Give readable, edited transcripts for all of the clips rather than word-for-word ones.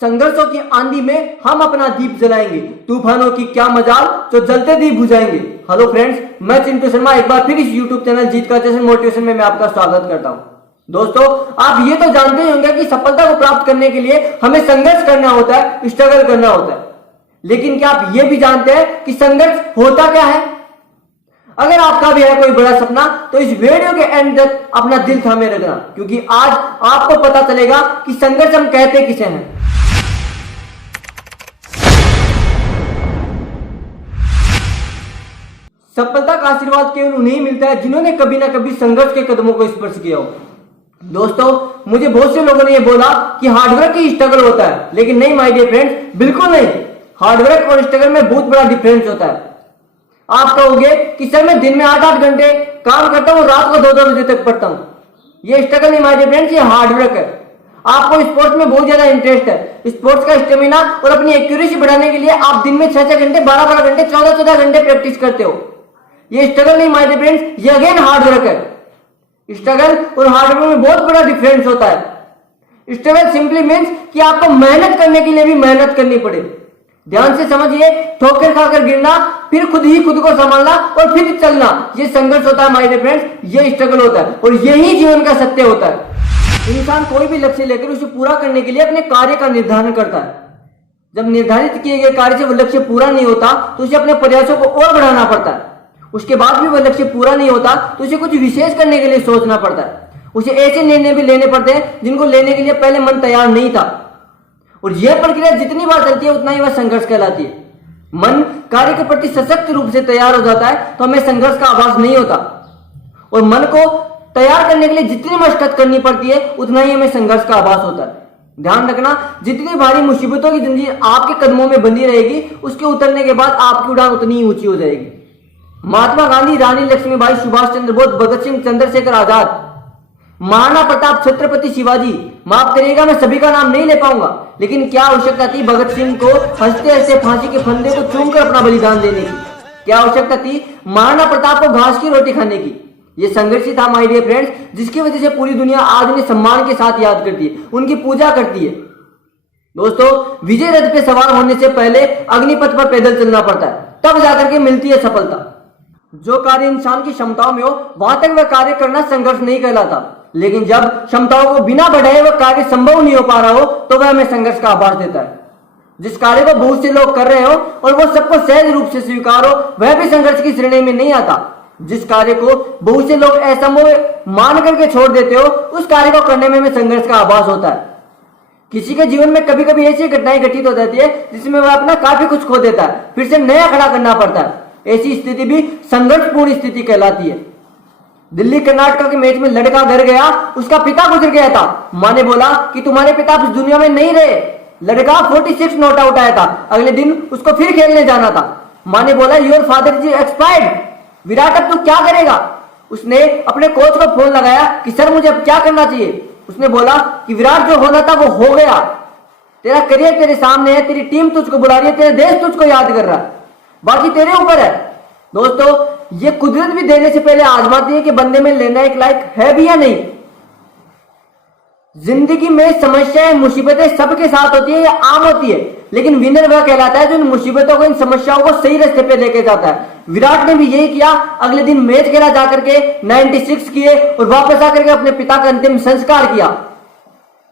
संघर्षों की आंधी में हम अपना दीप जलाएंगे, तूफानों की क्या मजाल जो जलते दीप बुझाएंगे। हेलो फ्रेंड्स, मैं चिंटू शर्मा एक बार फिर इस यूट्यूब चैनल जीत का जश्न मोटिवेशन में मैं आपका स्वागत करता हूं। दोस्तों, आप ये तो जानते ही होंगे कि सफलता को प्राप्त करने के लिए हमें संघर्ष करना होता है, स्ट्रगल करना होता है। लेकिन क्या आप ये भी जानते हैं कि संघर्ष होता क्या है? अगर आपका भी है कोई बड़ा सपना तो इस वीडियो के एंड तक अपना दिल थामे रखना, क्योंकि आज आपको पता चलेगा कि संघर्ष हम कहते किसे हैं। सफलता का आशीर्वाद केवल उन्हें मिलता है जिन्होंने कभी ना कभी संघर्ष के कदमों को स्पर्श किया हो। दोस्तों, मुझे बहुत से लोगों ने यह बोला कि हार्डवर्क ही स्ट्रगल होता है, लेकिन नहीं माय डियर फ्रेंड्स, बिल्कुल नहीं। हार्डवर्क और स्ट्रगल में बहुत बड़ा डिफरेंस होता है। आप कहोगे कि सर मैं दिन में 8-8 घंटे काम करता हूँ, रात को 2-2 बजे तक पढ़ता हूँ। ये स्ट्रगल नहीं माय डियर फ्रेंड्स, ये हार्डवर्क है। आपको स्पोर्ट्स में बहुत ज्यादा इंटरेस्ट है, स्पोर्ट्स का स्टेमिना और अपनी एक्यूरेसी बढ़ाने के लिए आप दिन में 6-6 घंटे, 12-12 घंटे, 14-14 घंटे प्रैक्टिस करते हो। ये स्ट्रगल नहीं माय डियर फ्रेंड्स, ये अगेन हार्डवर्क है। स्ट्रगल और हार्डवर्क में बहुत बड़ा डिफरेंस होता है। स्ट्रगल सिंपली मीन्स कि आपको मेहनत करने के लिए भी मेहनत करनी पड़े। ध्यान से समझिए, ठोकर खाकर गिरना, फिर खुद ही खुद को संभालना और फिर चलना, ये संघर्ष होता है माय डियर फ्रेंड्स, ये स्ट्रगल होता है और यही जीवन का सत्य होता है। इंसान कोई भी लक्ष्य लेकर उसे पूरा करने के लिए अपने कार्य का निर्धारण करता है। जब निर्धारित किए गए कार्य से वो लक्ष्य पूरा नहीं होता तो उसे अपने प्रयासों को और बढ़ाना पड़ता है। उसके बाद भी वह लक्ष्य पूरा नहीं होता तो उसे कुछ विशेष करने के लिए सोचना पड़ता है। उसे ऐसे निर्णय भी लेने पड़ते हैं जिनको लेने के लिए पहले मन तैयार नहीं था। और यह प्रक्रिया जितनी बार चलती है उतना ही वह संघर्ष कहलाती है। मन कार्य के प्रति सशक्त रूप से तैयार हो जाता है तो हमें संघर्ष का आभास नहीं होता, और मन को तैयार करने के लिए जितनी मशक्कत करनी पड़ती है उतना ही हमें संघर्ष का आभास होता है। ध्यान रखना, जितनी भारी मुसीबतों की जंजीर आपके कदमों में बंधी रहेगी, उसके उतरने के बाद आपकी उड़ान उतनी ही ऊंची हो जाएगी। महात्मा गांधी, रानी लक्ष्मीबाई, सुभाष चंद्र बोस, भगत सिंह, चंद्रशेखर आजाद, महाराणा प्रताप, छत्रपति शिवाजी, माफ करिएगा मैं सभी का नाम नहीं ले पाऊंगा, लेकिन क्या आवश्यकता थी भगत सिंह को हंसते हंसते फांसी के फंदे को चूमकर अपना बलिदान देने की? क्या आवश्यकता थी महाराणा प्रताप को घास की रोटी खाने की? ये संघर्ष ही था माय डियर फ्रेंड्स, जिसकी वजह से पूरी दुनिया आज उन्हें सम्मान के साथ याद करती है, उनकी पूजा करती है। दोस्तों, विजय रथ पे सवार होने से पहले अग्निपथ पर पैदल चलना पड़ता है, तब जाकर के मिलती है सफलता। जो कार्य इंसान की क्षमताओं में हो वहां तक वह कार्य करना संघर्ष नहीं कहलाता, लेकिन जब क्षमताओं को बिना बढ़ाए वह कार्य संभव नहीं हो पा रहा हो तो वह हमें संघर्ष का आभास देता है। जिस कार्य को बहुत से लोग कर रहे हो और वो सबको सहज रूप से स्वीकार हो, वह भी संघर्ष की श्रेणी में नहीं आता। जिस कार्य को बहुत से लोग असंभव मान करके छोड़ देते हो, उस कार्य को करने में हमें संघर्ष का आभास होता है। किसी के जीवन में कभी कभी ऐसी घटनाएं घटित हो जाती है जिसमें वह अपना काफी कुछ खो देता है, फिर से नया खड़ा करना पड़ता है। ऐसी स्थिति भी संघर्षपूर्ण स्थिति कहलाती है। दिल्ली कर्नाटक के मैच में लड़का घर गया, उसका पिता गुजर गया था। मां ने बोला कि तुम्हारे पिता इस दुनिया में नहीं रहे। लड़का 46 नॉट आउट आया था, अगले दिन उसको फिर खेलने जाना था। मां ने बोला your father is expired, Virat अब तू क्या करेगा? उसने अपने कोच को फोन लगाया कि सर मुझे अब क्या करना चाहिए? उसने बोला कि विराट जो होना था वो हो गया, तेरा करियर तेरे सामने है, तेरी टीम तुझको बुला रही है, तेरा देश तुझको याद कर रहा है, बाकी तेरे ऊपर है। दोस्तों, ये कुदरत भी देने से पहले आजमाती है कि बंदे में लेना एक लायक है भी या नहीं। जिंदगी में समस्याएं, मुसीबतें सबके साथ होती है, या आम होती है, लेकिन विनर वह कहलाता है जो इन मुसीबतों को, इन समस्याओं को सही रास्ते पे लेके जाता है। विराट ने भी यही किया। अगले दिन मैच खेला जाकर के 96 किए और वापस आकर के अपने पिता का अंतिम संस्कार किया।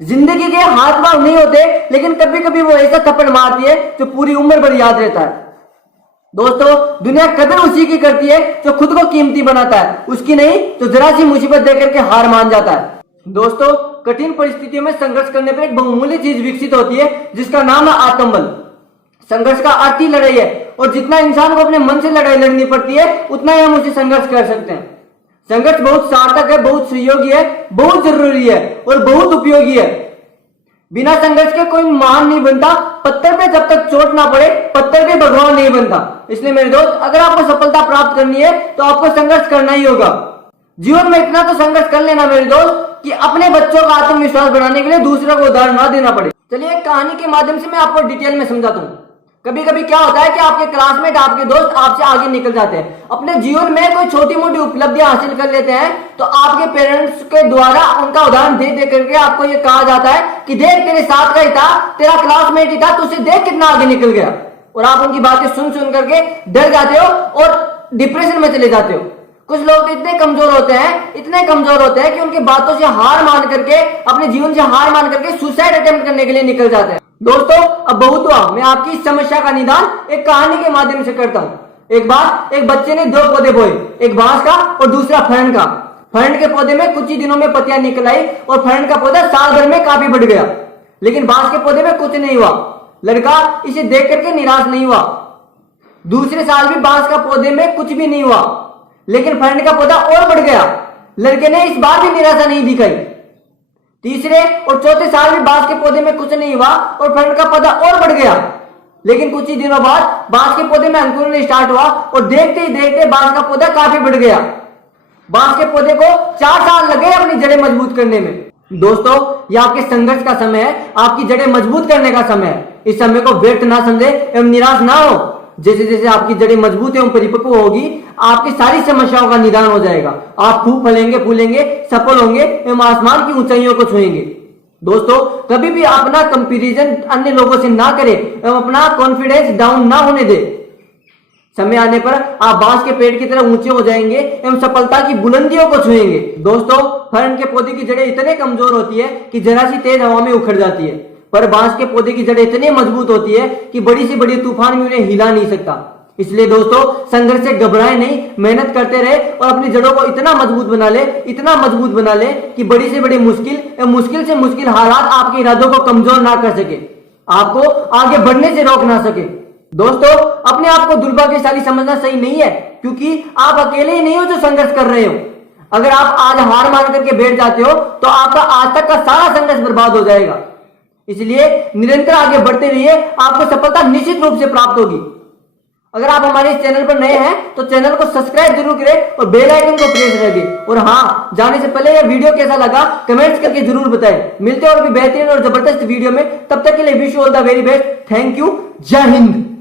जिंदगी के हाथ पांव नहीं होते, लेकिन कभी कभी वो ऐसा थप्पड़ मारती है जो पूरी उम्र भर याद रहता है। दोस्तों, दुनिया कदर उसी की करती है जो खुद को कीमती बनाता है, उसकी नहीं जो जरा सी मुसीबत देकर के हार मान जाता है। दोस्तों, कठिन परिस्थितियों में संघर्ष करने पर एक बहुमूल्य चीज विकसित होती है जिसका नाम है आत्मबल। संघर्ष का अर्थ ही लड़ाई है, और जितना इंसान को अपने मन से लड़ाई लड़नी पड़ती है उतना ही हम उसे संघर्ष कर सकते हैं। संघर्ष बहुत सार्थक है, बहुत सहयोगी है, बहुत जरूरी है और बहुत उपयोगी है। बिना संघर्ष के कोई महान नहीं बनता। पत्थर पे जब तक चोट ना पड़े, पत्थर पे भगवान नहीं बनता। इसलिए मेरे दोस्त, अगर आपको सफलता प्राप्त करनी है तो आपको संघर्ष करना ही होगा। जीवन में इतना तो संघर्ष कर लेना मेरे दोस्त कि अपने बच्चों का आत्मविश्वास बढ़ाने के लिए दूसरों को उदाहरण ना देना पड़े। चलिए एक कहानी के माध्यम से मैं आपको डिटेल में समझाता हूँ। कभी कभी क्या होता है कि आपके क्लासमेट, आपके दोस्त आपसे आगे निकल जाते हैं, अपने जीवन में कोई छोटी मोटी उपलब्धियां हासिल कर लेते हैं, तो आपके पेरेंट्स के द्वारा उनका उदाहरण दे दे करके आपको ये कहा जाता है कि देख तेरे साथ का ही था, तेरा क्लासमेट ही था, तुझसे देख कितना आगे निकल गया। और आप उनकी बातें सुन सुन करके डर जाते हो और डिप्रेशन में चले जाते हो। कुछ लोग तो इतने कमजोर होते हैं, इतने कमजोर होते हैं कि उनकी बातों से हार मान करके, अपने जीवन से हार मान करके सुसाइड अटेम्प्ट करने के लिए निकल जाते हैं। दोस्तों अब बहुत हुआ, मैं आपकी इस समस्या का निदान एक कहानी के माध्यम से करता हूं। एक बार एक बच्चे ने 2 पौधे बोए, एक बांस का और दूसरा फरण का। फरण के पौधे में कुछ ही दिनों में पत्तियां निकल आई और फरण का पौधा साल भर में काफी बढ़ गया, लेकिन बांस के पौधे में कुछ नहीं हुआ। लड़का इसे देख करके निराश नहीं हुआ। दूसरे साल भी बांस का पौधे में कुछ भी नहीं हुआ, लेकिन फरण का पौधा और बढ़ गया। लड़के ने इस बार भी निराशा नहीं दिखाई। तीसरे और चौथे साल भी बांस के पौधे में कुछ नहीं हुआ और फरण का पौधा और बढ़ गया, लेकिन कुछ ही दिनों बाद बांस के पौधे में अंकुरण स्टार्ट हुआ और देखते ही देखते बांस का पौधा काफी बढ़ गया। बांस के पौधे को 4 साल लगे अपनी जड़ें मजबूत करने में। दोस्तों यह आपके संघर्ष का समय है, आपकी जड़ें मजबूत करने का समय है। इस समय को व्यर्थ ना समझे एवं निराश ना हो। जैसे जैसे आपकी जड़ें मजबूत एवं परिपक्व होगी, आपकी सारी समस्याओं का निदान हो जाएगा। आप खूब फलेंगे फूलेंगे, सफल होंगे एवं आसमान की ऊंचाइयों को छुएंगे। दोस्तों कभी भी अपना कंपैरिजन अन्य लोगों से ना करें एवं अपना कॉन्फिडेंस डाउन ना होने दे। समय आने पर आप बांस के पेड़ की तरह ऊंचे हो जाएंगे एवं सफलता की बुलंदियों को छुएंगे। दोस्तों फरण के पौधे की जड़ें इतने कमजोर होती है कि जरा सी तेज हवा में उखड़ जाती है, पर बांस के पौधे की जड़ें इतनी मजबूत होती है कि बड़ी से बड़ी तूफान में उन्हें हिला नहीं सकता। इसलिए दोस्तों संघर्ष से घबराएं नहीं, मेहनत करते रहे और अपनी जड़ों को इतना मजबूत बना ले, इतना मजबूत बना ले कि बड़ी से बड़ी मुश्किल से मुश्किल हालात आपके इरादों को कमजोर ना कर सके, आपको आगे बढ़ने से रोक ना सके। दोस्तों अपने आप को दुर्भाग्यशाली समझना सही नहीं है, क्योंकि आप अकेले ही नहीं हो जो संघर्ष कर रहे हो। अगर आप आज हार मान करके बैठ जाते हो तो आपका आज तक का सारा संघर्ष बर्बाद हो जाएगा। इसलिए निरंतर आगे बढ़ते रहिए, आपको सफलता निश्चित रूप से प्राप्त होगी। अगर आप हमारे इस चैनल पर नए हैं तो चैनल को सब्सक्राइब जरूर करें और बेल आइकन को प्रेस रखें। और हाँ, जाने से पहले यह वीडियो कैसा लगा कमेंट्स करके जरूर बताएं। मिलते हैं और भी बेहतरीन और जबरदस्त वीडियो में, तब तक के लिए wish you all the very best. Thank you. जय हिंद।